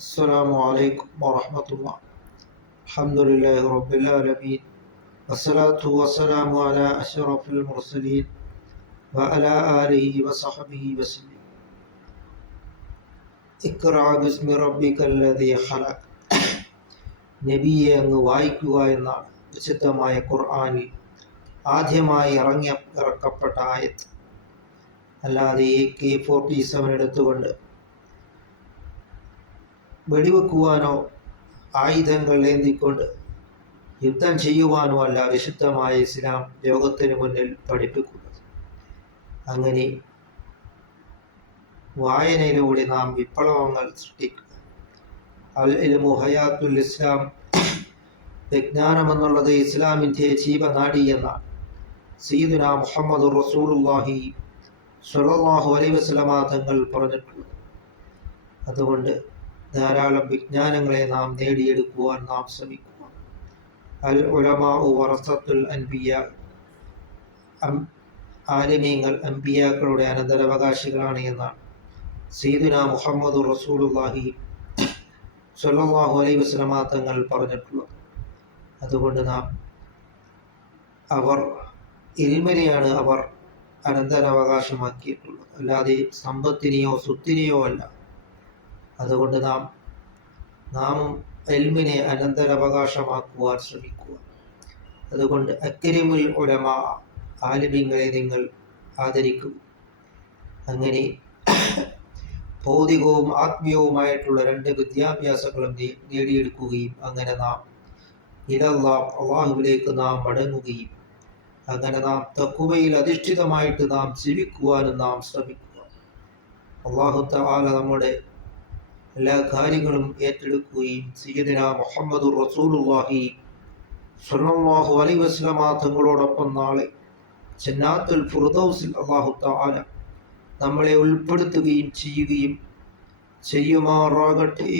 السلام عليكم ورحمة الله. الحمد لله رب العالمين، والصلاة والسلام على أشرف المرسلين وعلى آله وصحبه وسلم. اقرأ باسم ربك الذي خلق. നബിയെ അങ്ങ് വായിക്കുക എന്നാണ് വിശുദ്ധമായ ഖുർആനിൽ ആദ്യമായി ഇറക്കപ്പെട്ട ആയത്ത്. അല്ലാതെ AK-47 എടുത്തുകൊണ്ട് വെടിവെക്കുവാനോ ആയുധങ്ങൾ ഏന്തിക്കൊണ്ട് യുദ്ധം ചെയ്യുവാനോ അല്ല വിശുദ്ധമായ ഇസ്ലാം ലോകത്തിന് മുന്നിൽ പഠിപ്പിക്കുന്നത്. അങ്ങനെ വായനയിലൂടെ നാം വിപ്ലവങ്ങൾ സൃഷ്ടിക്കുക. അൽ ഇൽമു ഹയാത്തുൽ ഇസ്ലാം, വിജ്ഞാനം എന്നുള്ളത് ഇസ്ലാമിൻ്റെ ജീവനാഡി എന്നാണ് സയ്യിദുനാ മുഹമ്മദ് റസൂലുള്ളാഹി സ്വല്ലല്ലാഹു അലൈഹി വസല്ലമ തങ്ങൾ പറഞ്ഞിട്ടുള്ളത്. അതുകൊണ്ട് ധാരാളം വിജ്ഞാനങ്ങളെ നാം നേടിയെടുക്കുവാൻ നാം ശ്രമിക്കുക. അൽ ഉലമാഉ വറസത്തുൽ അൻബിയ, ആലിമീങ്ങൾ അൻബിയാക്കളുടെ അനന്തരാവകാശികളാണ് എന്നാണ് സയ്യിദുനാ മുഹമ്മദ് റസൂലുള്ളാഹി സ്വല്ലല്ലാഹു അലൈഹി വസല്ലമ തങ്ങൾ പറഞ്ഞിട്ടുള്ളത്. അതുകൊണ്ട് നാം ഇൽമിനെയാണ് അവർ അനന്തരാവകാശമാക്കിയിട്ടുള്ളത്, അല്ലാതെ സമ്പത്തിനെയോ സ്വത്തിനെയോ അല്ല. അതുകൊണ്ട് നാമും ഇൽമിനെ അനന്തരാവകാശമാക്കുവാൻ ശ്രമിക്കുക. അതുകൊണ്ട് അക്രിമുൽ ഉലമാ, ആലിമീങ്ങളെ നിങ്ങൾ ആദരിക്കുക. അങ്ങനെ ഭൗതികവും ആത്മീയവുമായിട്ടുള്ള രണ്ട് വിദ്യാഭ്യാസങ്ങളും നേടിയെടുക്കുകയും അങ്ങനെ നാം അള്ളാഹുവിലേക്ക് നാം മടങ്ങുകയും അങ്ങനെ നാം തഖ്വയിൽ അധിഷ്ഠിതമായിട്ട് നാം ജീവിക്കുവാനും നാം ശ്രമിക്കുക. അല്ലാഹു തആല നമ്മുടെ എല്ലാ കാര്യങ്ങളും ഏറ്റെടുക്കുകയും സയ്യിദുനാ മുഹമ്മദുർ റസൂലുള്ളാഹി സ്വല്ലല്ലാഹു അലൈഹി വസല്ലമ തങ്ങളോടൊപ്പം നാളെ ജന്നാത്തുൽ ഫിർദൗസിൽ അല്ലാഹു തആല നമ്മളെ ഉൾപ്പെടുത്തുകയും ചെയ്യുമാറാകട്ടെ.